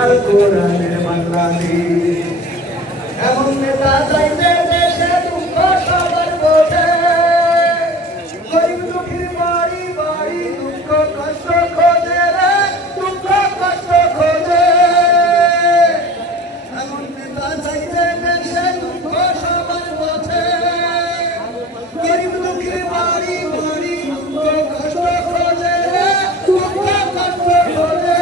আল কোরআনের বাংলাদেশ। এমন নেতা চাইতে দেশে দুঃখ সবার বোঝে, গরিব দুঃখীর বাড়ি বাড়ি দুঃখ কষ্ট খোঁজে রে, দুঃখ কষ্ট খোঁজে। এমন নেতা চাইতে দেশে দুঃখ সবার বোঝে, গরিব দুঃখীর বাড়ি বাড়ি দুঃখ কষ্ট খোঁজে রে, দুঃখ কষ্ট খোঁজে।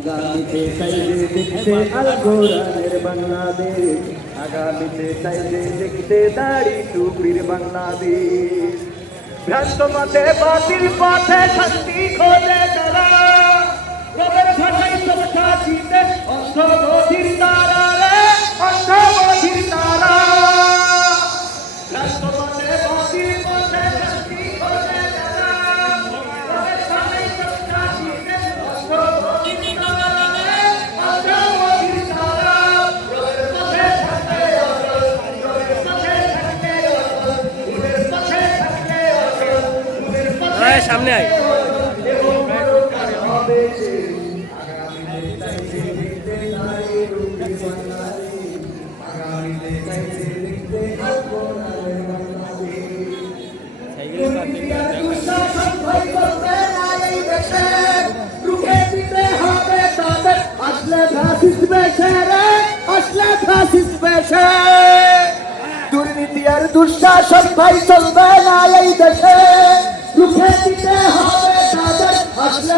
আগামীতে চাইলে দেখতে আল কোরআনের বাংলাদেশ, আগামীতে চাইলে দেখতে দাড়ি টুপির বাংলাদেশ। ভ্রান্ত মতে বাতিল পথে শান্তি খোঁজে যারা, ওদের ভাষায় সবটা জিতে অন্ধ বধির তারা রে, অন্ধ বধির তারা। ভ্রান্ত মতে বাতিল পথে শান্তি খোঁজে যারা, ওদের ভাষায় সবটা জিতে অন্ধ বধির তারা রে, অন্ধ বধির তারা। ওদের পথে থাকতে অটল, ওদের পথে থাকতে অটল, ওদের পথে থাকতে অটল, ওদের পথে সামনে আয়। দুর্নীতি আর দুঃশাসন ভাই চলবে না এই দেশে, রুখে দিতে হবে তাদের। আসলে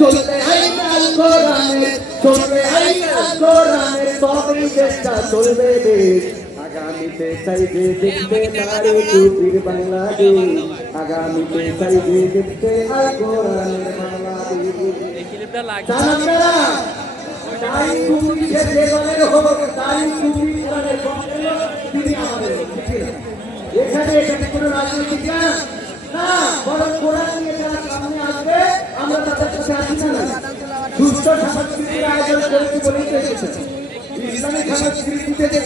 চলবে আইন আল কোরআনের, চলবে আইন আল কোরআনের, তবেই দেশটা চলবে বেশ। আগামীতে চাইবে দেখতে নারী টুপির বাংলাদেশ, আগামীতে চাইবে দেখতে আল কোরআনের বাংলাদেশ। চান আপনারা তাই টুপি যে দলের হোক, তাই টুপি দলের তিনি আমাদের এখানে এখানে কোনো রাজনৈতিক না, বরং কোরআন নিয়ে যারা সামনে আসবে আমরা তাদের সাথে আসি না। সুস্থ সংস্কৃতির আয়োজন করেছি বলেই তো এসেছে। ইসলামিক সংস্কৃতিতে